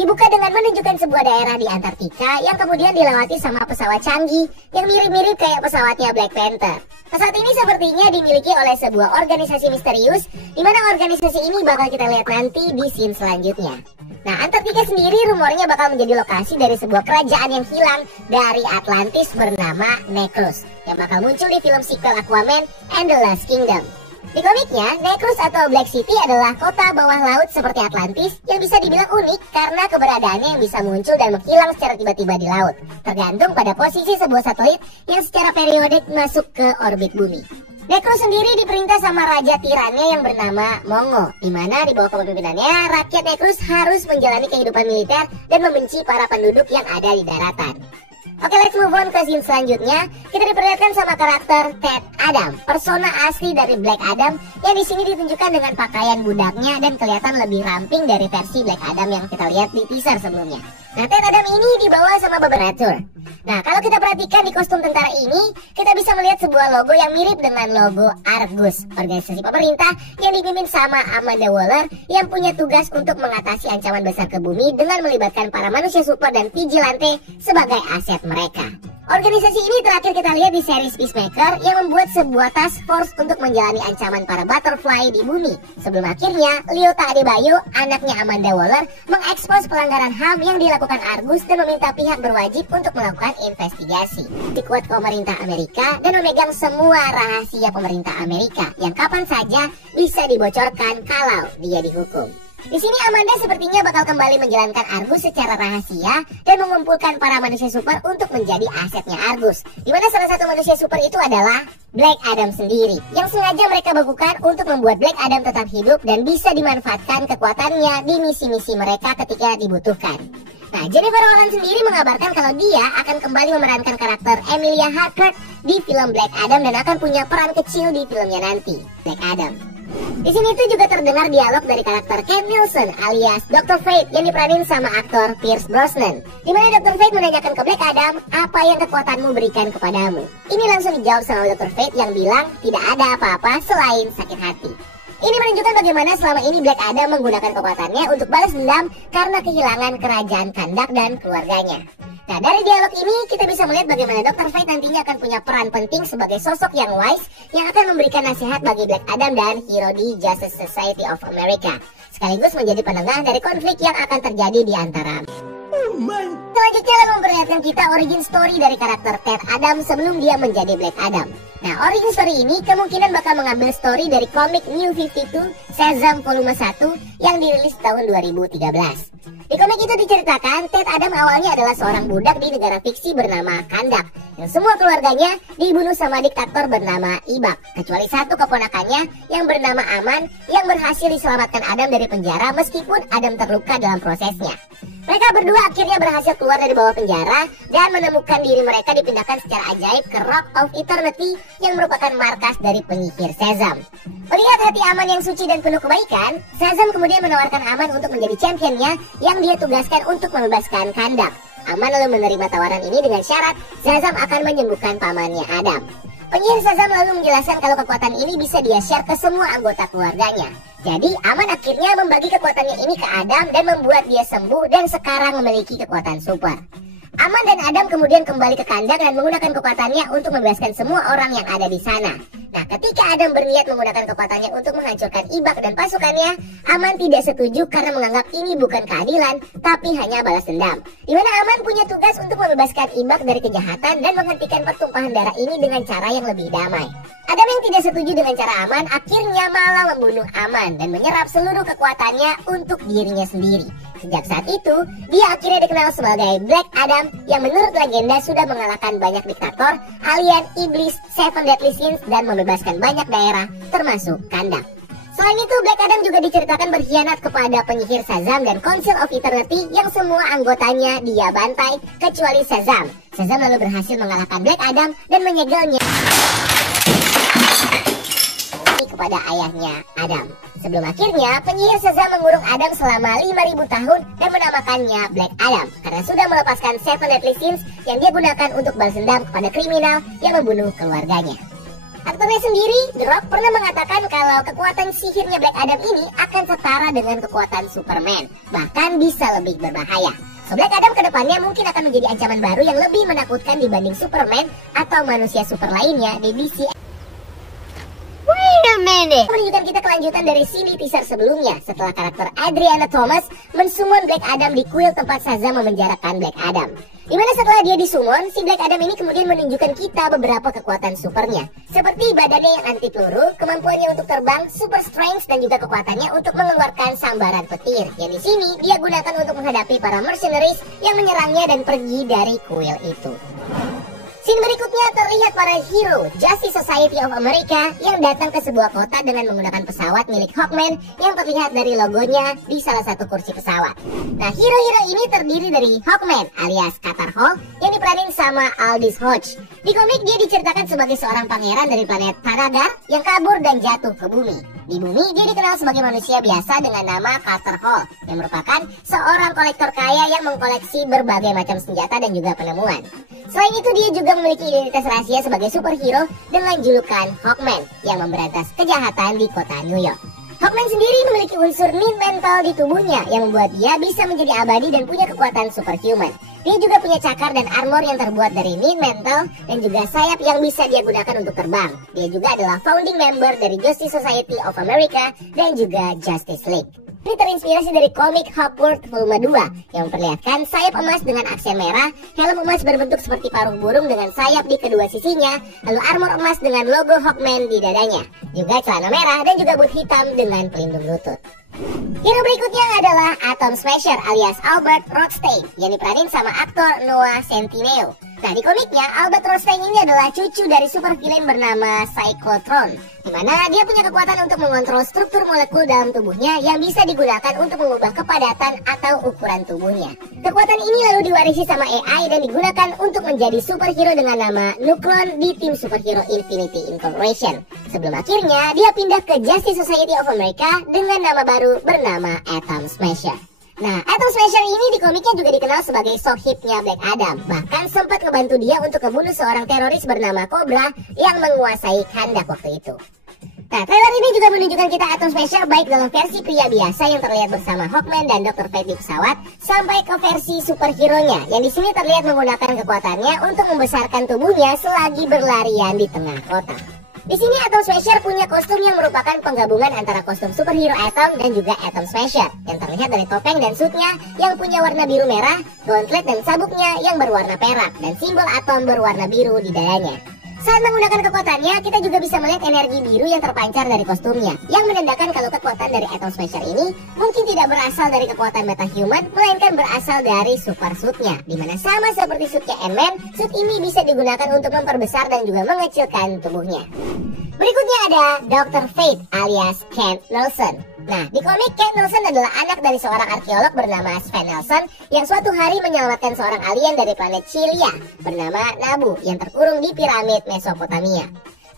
dibuka dengan menunjukkan sebuah daerah di Antartika yang kemudian dilewati sama pesawat canggih yang mirip-mirip kayak pesawatnya Black Panther. Pesawat ini sepertinya dimiliki oleh sebuah organisasi misterius, di mana organisasi ini bakal kita lihat nanti di scene selanjutnya. Nah, Antartika sendiri rumornya bakal menjadi lokasi dari sebuah kerajaan yang hilang dari Atlantis bernama Necrus, yang bakal muncul di film sequel Aquaman and the Lost Kingdom. Di komiknya, Necrus atau Black City adalah kota bawah laut seperti Atlantis yang bisa dibilang unik karena keberadaannya yang bisa muncul dan menghilang secara tiba-tiba di laut, tergantung pada posisi sebuah satelit yang secara periodik masuk ke orbit bumi. Necrus sendiri diperintah sama raja tirannya yang bernama Mongo, di mana di bawah kepemimpinannya rakyat Necrus harus menjalani kehidupan militer dan membenci para penduduk yang ada di daratan. Oke, let's move on ke scene selanjutnya. Kita diperlihatkan sama karakter Ted Adam, persona asli dari Black Adam, yang di sini ditunjukkan dengan pakaian budaknya dan kelihatan lebih ramping dari versi Black Adam yang kita lihat di teaser sebelumnya. Nah, Ted Adam ini dibawa sama beberapa. Nah, kalau kita perhatikan di kostum tentara ini, kita bisa melihat sebuah logo yang mirip dengan logo Argus, organisasi pemerintah yang dipimpin sama Amanda Waller yang punya tugas untuk mengatasi ancaman besar ke bumi dengan melibatkan para manusia super dan vigilante sebagai aset mereka. Organisasi ini terakhir kita lihat di series Peacemaker yang membuat sebuah task force untuk menjalani ancaman para butterfly di bumi. Sebelum akhirnya, Lyota Adebayo, anaknya Amanda Waller, mengekspos pelanggaran HAM yang dilakukan Argus dan meminta pihak berwajib untuk melakukan investigasi. Dikuat pemerintah Amerika dan memegang semua rahasia pemerintah Amerika yang kapan saja bisa dibocorkan kalau dia dihukum. Di sini Amanda sepertinya bakal kembali menjalankan Argus secara rahasia dan mengumpulkan para manusia super untuk menjadi asetnya Argus. Di mana salah satu manusia super itu adalah Black Adam sendiri, yang sengaja mereka bakukan untuk membuat Black Adam tetap hidup dan bisa dimanfaatkan kekuatannya di misi-misi mereka ketika dibutuhkan. Nah, Jennifer Holland sendiri mengabarkan kalau dia akan kembali memerankan karakter Emilia Clarke di film Black Adam dan akan punya peran kecil di filmnya nanti, Black Adam. Di sini tuh juga terdengar dialog dari karakter Ken Nelson alias Dr. Fate yang diperanin sama aktor Pierce Brosnan, di mana Dr. Fate menanyakan ke Black Adam, apa yang kekuatanmu berikan kepadamu? Ini langsung dijawab sama Dr. Fate yang bilang tidak ada apa-apa selain sakit hati. Ini menunjukkan bagaimana selama ini Black Adam menggunakan kekuatannya untuk balas dendam karena kehilangan kerajaan Kandak dan keluarganya. Nah, dari dialog ini kita bisa melihat bagaimana Dr. Fate nantinya akan punya peran penting sebagai sosok yang wise yang akan memberikan nasihat bagi Black Adam dan hero di Justice Society of America, sekaligus menjadi penengah dari konflik yang akan terjadi di antara. Selanjutnya lalu memperlihatkan kita origin story dari karakter Ted Adam sebelum dia menjadi Black Adam. Nah, origin story ini kemungkinan bakal mengambil story dari komik New 52 Shazam volume 1 yang dirilis tahun 2013. Di komik itu diceritakan Ted Adam awalnya adalah seorang budak di negara fiksi bernama Kandak, yang semua keluarganya dibunuh sama diktator bernama Ibak, kecuali satu keponakannya yang bernama Aman yang berhasil diselamatkan Adam dari penjara meskipun Adam terluka dalam prosesnya. Mereka berdua akhirnya berhasil keluar dari bawah penjara dan menemukan diri mereka dipindahkan secara ajaib ke Rock of Eternity yang merupakan markas dari penyihir Shazam. Melihat hati Aman yang suci dan penuh kebaikan, Shazam kemudian menawarkan Aman untuk menjadi championnya yang dia tugaskan untuk membebaskan Kandak. Aman lalu menerima tawaran ini dengan syarat Shazam akan menyembuhkan pamannya Adam. Penyihir Shazam lalu menjelaskan kalau kekuatan ini bisa dia share ke semua anggota keluarganya. Jadi Aman akhirnya membagi kekuatannya ini ke Adam dan membuat dia sembuh dan sekarang memiliki kekuatan super. Aman dan Adam kemudian kembali ke kandang dan menggunakan kekuatannya untuk membebaskan semua orang yang ada di sana. Nah, ketika Adam berniat menggunakan kekuatannya untuk menghancurkan Ibak dan pasukannya, Aman tidak setuju karena menganggap ini bukan keadilan, tapi hanya balas dendam. Di mana Aman punya tugas untuk membebaskan Ibak dari kejahatan dan menghentikan pertumpahan darah ini dengan cara yang lebih damai. Adam yang tidak setuju dengan cara Aman akhirnya malah membunuh Aman dan menyerap seluruh kekuatannya untuk dirinya sendiri. Sejak saat itu, dia akhirnya dikenal sebagai Black Adam yang menurut legenda sudah mengalahkan banyak diktator, alien, iblis, Seven Deadly Sins, dan membebaskan banyak daerah, termasuk Kandak. Selain itu, Black Adam juga diceritakan berkhianat kepada penyihir Shazam dan Council of Eternity yang semua anggotanya dia bantai, kecuali Shazam. Shazam lalu berhasil mengalahkan Black Adam dan menyegelnya kepada ayahnya Adam. Sebelum akhirnya penyihir Shazam mengurung Adam selama 5.000 tahun dan menamakannya Black Adam karena sudah melepaskan Seven Deadly Sins yang dia gunakan untuk balas dendam kepada kriminal yang membunuh keluarganya. Aktornya sendiri, The Rock, pernah mengatakan kalau kekuatan sihirnya Black Adam ini akan setara dengan kekuatan Superman, bahkan bisa lebih berbahaya. So, Black Adam kedepannya mungkin akan menjadi ancaman baru yang lebih menakutkan dibanding Superman atau manusia super lainnya di DC. Menunjukkan kita kelanjutan dari scene teaser sebelumnya setelah karakter Adriana Thomas mensummon Black Adam di kuil tempat Shazam memenjarakan Black Adam. Dimana setelah dia disummon, si Black Adam ini kemudian menunjukkan kita beberapa kekuatan supernya, seperti badannya yang anti peluru, kemampuannya untuk terbang, super strength, dan juga kekuatannya untuk mengeluarkan sambaran petir. Yang di sini dia gunakan untuk menghadapi para mercenaries yang menyerangnya dan pergi dari kuil itu. Scene berikutnya terlihat para hero Justice Society of America yang datang ke sebuah kota dengan menggunakan pesawat milik Hawkman yang terlihat dari logonya di salah satu kursi pesawat. Nah, hero-hero ini terdiri dari Hawkman alias Qatar Hol yang diperanin sama Aldis Hodge. Di komik dia diceritakan sebagai seorang pangeran dari planet Thanagar yang kabur dan jatuh ke bumi. Di bumi dia dikenal sebagai manusia biasa dengan nama Qatar Hol yang merupakan seorang kolektor kaya yang mengkoleksi berbagai macam senjata dan juga penemuan. Selain itu dia juga memiliki identitas rahasia sebagai superhero dengan julukan Hawkman yang memberantas kejahatan di kota New York. Hawkman sendiri memiliki unsur Need Mental di tubuhnya yang membuat dia bisa menjadi abadi dan punya kekuatan superhuman. Dia juga punya cakar dan armor yang terbuat dari Need Mental dan juga sayap yang bisa dia gunakan untuk terbang. Dia juga adalah founding member dari Justice Society of America dan juga Justice League. Ini terinspirasi dari komik Hawkworld volume 2 yang memperlihatkan sayap emas dengan aksen merah, helm emas berbentuk seperti paruh burung dengan sayap di kedua sisinya, lalu armor emas dengan logo Hawkman di dadanya, juga celana merah dan juga boot hitam dengan pelindung lutut. Hero berikutnya adalah Atom Smasher alias Albert Rothstein yang diperanin sama aktor Noah Centineo. Nah, di komiknya Albert Rothstein ini adalah cucu dari super villain bernama Psychotron, di mana dia punya kekuatan untuk mengontrol struktur molekul dalam tubuhnya yang bisa digunakan untuk mengubah kepadatan atau ukuran tubuhnya. Kekuatan ini lalu diwarisi sama AI dan digunakan untuk menjadi superhero dengan nama Nuklon di tim superhero Infinity Incorporation. Sebelum akhirnya dia pindah ke Justice Society of America dengan nama baru bernama Atom Smasher. Nah, Atom Smasher ini di komiknya juga dikenal sebagai sohibnya Black Adam. Bahkan sempat membantu dia untuk membunuh seorang teroris bernama Cobra yang menguasai Kandak waktu itu. Nah, trailer ini juga menunjukkan kita Atom Smasher baik dalam versi pria biasa yang terlihat bersama Hawkman dan Dr. Fate di pesawat, sampai ke versi superhero-nya yang di sini terlihat menggunakan kekuatannya untuk membesarkan tubuhnya selagi berlarian di tengah kota. Di sini Atom Smasher punya kostum yang merupakan penggabungan antara kostum superhero Atom dan juga Atom Smasher yang terlihat dari topeng dan suitnya yang punya warna biru merah, gauntlet dan sabuknya yang berwarna perak dan simbol atom berwarna biru di dadanya. Saat menggunakan kekuatannya, kita juga bisa melihat energi biru yang terpancar dari kostumnya, yang menandakan kalau kekuatan dari Atom Smasher ini mungkin tidak berasal dari kekuatan metahuman, melainkan berasal dari super suitnya, dimana sama seperti suitnya Ant-Man, suit ini bisa digunakan untuk memperbesar dan juga mengecilkan tubuhnya. Berikutnya ada Dr. Fate alias Kent Nelson. Nah, di komik Kent Nelson adalah anak dari seorang arkeolog bernama Sven Nelson yang suatu hari menyelamatkan seorang alien dari planet Chilia bernama Nabu yang terkurung di piramid Mesopotamia.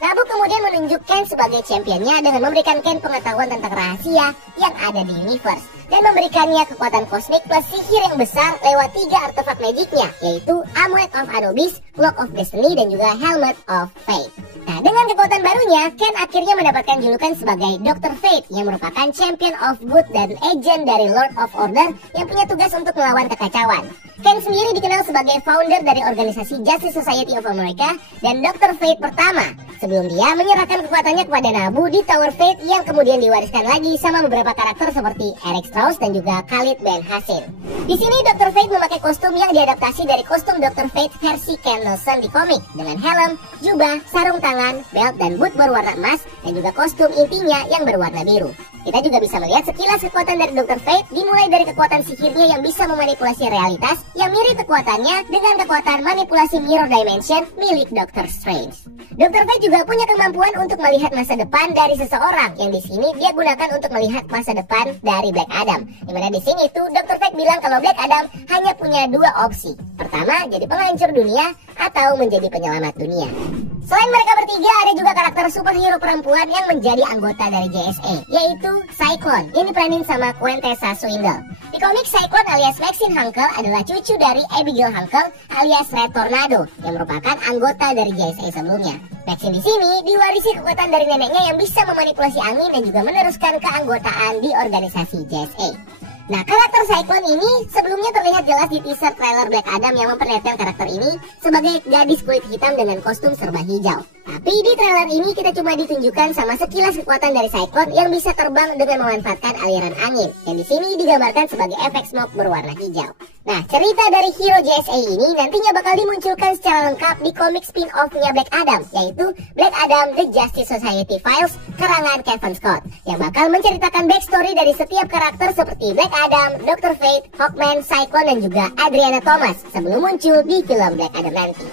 Nabu kemudian menunjuk Ken sebagai championnya dengan memberikan Ken pengetahuan tentang rahasia yang ada di universe dan memberikannya kekuatan kosmik plus sihir yang besar lewat 3 artefak magicnya, yaitu Amulet of Anubis, Cloak of Destiny, dan juga Helmet of Fate. Nah, dengan kekuatan barunya, Ken akhirnya mendapatkan julukan sebagai Dr. Fate yang merupakan Champion of Good dan agent dari Lord of Order yang punya tugas untuk melawan kekacauan. Ken sendiri dikenal sebagai founder dari organisasi Justice Society of America dan Dr. Fate pertama, sebelum dia menyerahkan kekuatannya kepada Nabu di Tower Fate yang kemudian diwariskan lagi sama beberapa karakter seperti Eric Strauss dan juga Khalid Ben Hassin. Di sini Dr. Fate memakai kostum yang diadaptasi dari kostum Dr. Fate versi Ken Nelson di komik dengan helm, jubah, sarung tangan, belt dan boot berwarna emas dan juga kostum intinya yang berwarna biru. Kita juga bisa melihat sekilas kekuatan dari Dr. Fate dimulai dari kekuatan sihirnya yang bisa memanipulasi realitas yang mirip kekuatannya dengan kekuatan manipulasi mirror dimension milik Dr. Strange. Dr. Fate juga punya kemampuan untuk melihat masa depan dari seseorang yang di sini dia gunakan untuk melihat masa depan dari Black Adam. Dimana di sini tuh Dr. Fate bilang kalau Black Adam hanya punya 2 opsi. Pertama, jadi penghancur dunia atau menjadi penyelamat dunia. Selain mereka bertiga, ada juga karakter superhero perempuan yang menjadi anggota dari JSA, yaitu Cyclone, yang diperanin sama Quintessa Swindle. Di komik, Cyclone alias Maxine Hankel adalah cucu dari Abigail Hankel alias Red Tornado, yang merupakan anggota dari JSA sebelumnya. Maxine di sini diwarisi kekuatan dari neneknya yang bisa memanipulasi angin dan juga meneruskan keanggotaan di organisasi JSA. Nah, karakter Cyclone ini sebelumnya terlihat jelas di teaser trailer Black Adam yang memperlihatkan karakter ini sebagai gadis kulit hitam dengan kostum serba hijau. Tapi di trailer ini kita cuma ditunjukkan sama sekilas kekuatan dari Cyclone yang bisa terbang dengan memanfaatkan aliran angin, yang di sini digambarkan sebagai efek smoke berwarna hijau. Nah, cerita dari hero JSA ini nantinya bakal dimunculkan secara lengkap di komik spin-off-nya Black Adam, yaitu Black Adam The Justice Society Files karangan Kevin Scott, yang bakal menceritakan backstory dari setiap karakter seperti Black Adam, Dr. Fate, Hawkman, Cyclone, dan juga Adriana Thomas sebelum muncul di film Black Adam nanti.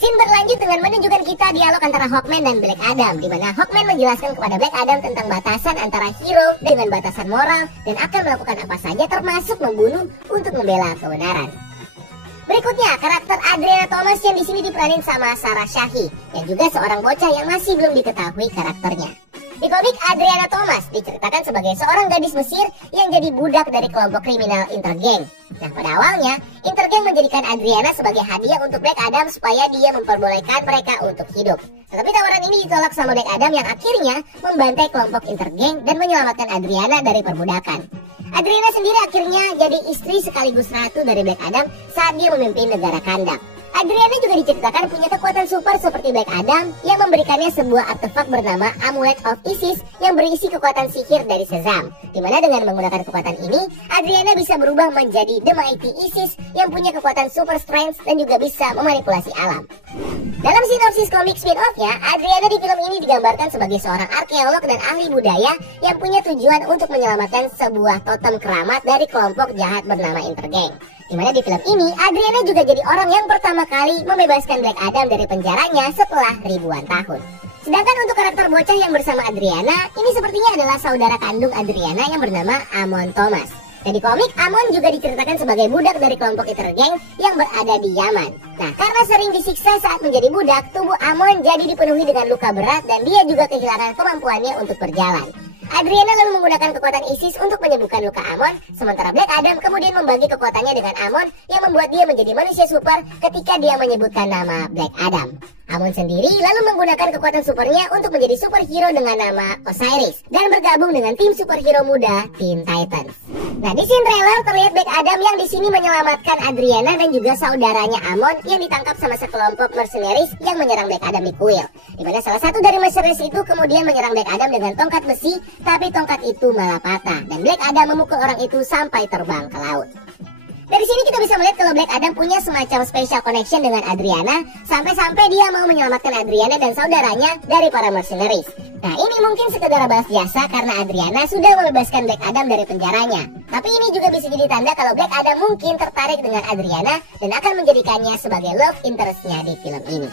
Scene berlanjut dengan menunjukkan kita dialog antara Hawkman dan Black Adam, di mana Hawkman menjelaskan kepada Black Adam tentang batasan antara hero dengan batasan moral dan akan melakukan apa saja termasuk membunuh untuk membela kebenaran. Berikutnya, karakter Adriana Thomas yang di sini diperanin sama Sarah Shahi, yang juga seorang bocah yang masih belum diketahui karakternya. Di komik, Adriana Thomas diceritakan sebagai seorang gadis Mesir yang jadi budak dari kelompok kriminal Intergang. Nah, pada awalnya, Intergang menjadikan Adriana sebagai hadiah untuk Black Adam supaya dia memperbolehkan mereka untuk hidup. Tetapi tawaran ini ditolak sama Black Adam yang akhirnya membantai kelompok Intergang dan menyelamatkan Adriana dari perbudakan. Adriana sendiri akhirnya jadi istri sekaligus ratu dari Black Adam saat dia memimpin negara Kandak. Adriana juga diceritakan punya kekuatan super seperti Black Adam yang memberikannya sebuah artefak bernama Amulet of Isis yang berisi kekuatan sihir dari Shazam, dimana dengan menggunakan kekuatan ini, Adriana bisa berubah menjadi The Mighty Isis yang punya kekuatan super strength dan juga bisa memanipulasi alam. Dalam sinopsis komik spin-off-nya, Adriana di film ini digambarkan sebagai seorang arkeolog dan ahli budaya yang punya tujuan untuk menyelamatkan sebuah totem keramat dari kelompok jahat bernama Intergang. Dimana di film ini, Adriana juga jadi orang yang pertama kali membebaskan Black Adam dari penjaranya setelah ribuan tahun. Sedangkan untuk karakter bocah yang bersama Adriana, ini sepertinya adalah saudara kandung Adriana yang bernama Amon Thomas. Dan di komik, Amon juga diceritakan sebagai budak dari kelompok Intergang yang berada di Yaman. Nah, karena sering disiksa saat menjadi budak, tubuh Amon jadi dipenuhi dengan luka berat dan dia juga kehilangan kemampuannya untuk berjalan. Adriana lalu menggunakan kekuatan Isis untuk menyembuhkan luka Amon, sementara Black Adam kemudian membagi kekuatannya dengan Amon yang membuat dia menjadi manusia super ketika dia menyebutkan nama Black Adam. Amon sendiri lalu menggunakan kekuatan supernya untuk menjadi superhero dengan nama Osiris dan bergabung dengan tim superhero muda Teen Titans. Nah, di scene trailer terlihat Black Adam yang di sini menyelamatkan Adriana dan juga saudaranya Amon yang ditangkap sama sekelompok mercenaries yang menyerang Black Adam di kuil. Di mana salah satu dari mercenaries itu kemudian menyerang Black Adam dengan tongkat besi, tapi tongkat itu malah patah dan Black Adam memukul orang itu sampai terbang ke laut. Dari sini kita bisa melihat kalau Black Adam punya semacam special connection dengan Adriana, sampai-sampai dia mau menyelamatkan Adriana dan saudaranya dari para mercenaries. Nah, ini mungkin sekedar balas jasa karena Adriana sudah membebaskan Black Adam dari penjaranya. Tapi ini juga bisa jadi tanda kalau Black Adam mungkin tertarik dengan Adriana dan akan menjadikannya sebagai love interest-nya di film ini.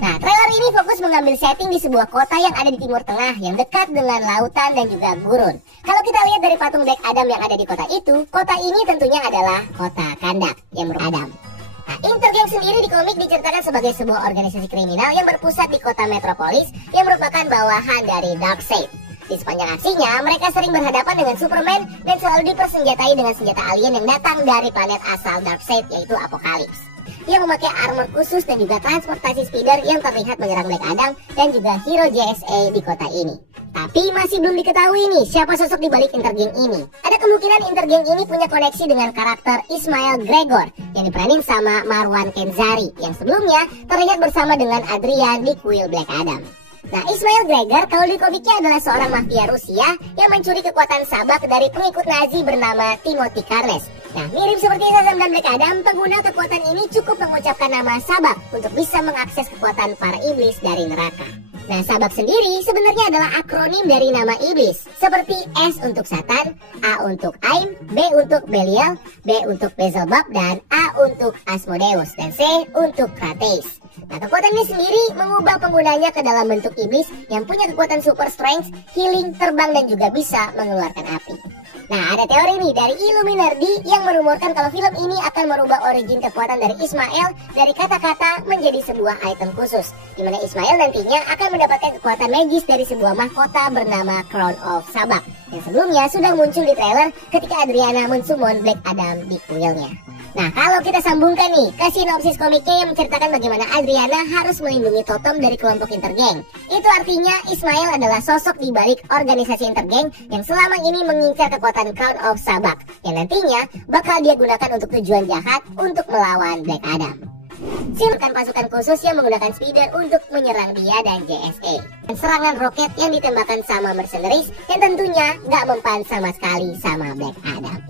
Nah, trailer ini fokus mengambil setting di sebuah kota yang ada di Timur Tengah yang dekat dengan lautan dan juga gurun. Kalau kita lihat dari patung Black Adam yang ada di kota itu, kota ini tentunya adalah kota Kandak yang Adam. Nah, Intergang sendiri di komik diceritakan sebagai sebuah organisasi kriminal yang berpusat di kota metropolis yang merupakan bawahan dari Darkseid. Di sepanjang aksinya, mereka sering berhadapan dengan Superman dan selalu dipersenjatai dengan senjata alien yang datang dari planet asal Darkseid, yaitu Apokalips. Dia memakai armor khusus dan juga transportasi speeder yang terlihat menyerang Black Adam dan juga hero JSA di kota ini. Tapi masih belum diketahui nih siapa sosok di balik Intergang ini. Ada kemungkinan Intergang ini punya koneksi dengan karakter Ismail Gregor yang diperanin sama Marwan Kenzari yang sebelumnya terlihat bersama dengan Adrian di kuil Black Adam. Nah, Ismail Gregor kalau di komiknya adalah seorang mafia Rusia yang mencuri kekuatan sabak dari pengikut Nazi bernama Timothy Carles. Nah, mirip seperti Shazam dan Black Adam, pengguna kekuatan ini cukup mengucapkan nama sabak untuk bisa mengakses kekuatan para iblis dari neraka. Nah, sabak sendiri sebenarnya adalah akronim dari nama iblis, seperti S untuk Satan, A untuk Aim, B untuk Belial, B untuk Beelzebub, dan A untuk Asmodeus, dan C untuk Krates. Nah, kekuatan ini sendiri mengubah penggunanya ke dalam bentuk iblis yang punya kekuatan super strength, healing, terbang, dan juga bisa mengeluarkan api. Nah, ada teori nih dari Illuminati yang merumorkan kalau film ini akan merubah origin kekuatan dari Ismail dari kata-kata menjadi sebuah item khusus, di mana Ismail nantinya akan mendapatkan kekuatan magis dari sebuah mahkota bernama Crown of Sabak yang sebelumnya sudah muncul di trailer ketika Adriana mensummon Black Adam di kuilnya. Nah, kalau kita sambungkan nih ke sinopsis komiknya yang menceritakan bagaimana Adriana harus melindungi Totem dari kelompok Intergang. Itu artinya Ismail adalah sosok di balik organisasi Intergang yang selama ini mengincar kekuatan Crown of Sabak, yang nantinya bakal dia gunakan untuk tujuan jahat untuk melawan Black Adam. Silakan pasukan khusus yang menggunakan speeder untuk menyerang dia dan JSA. Dan serangan roket yang ditembakkan sama mercenaries yang tentunya gak mempan sama sekali sama Black Adam.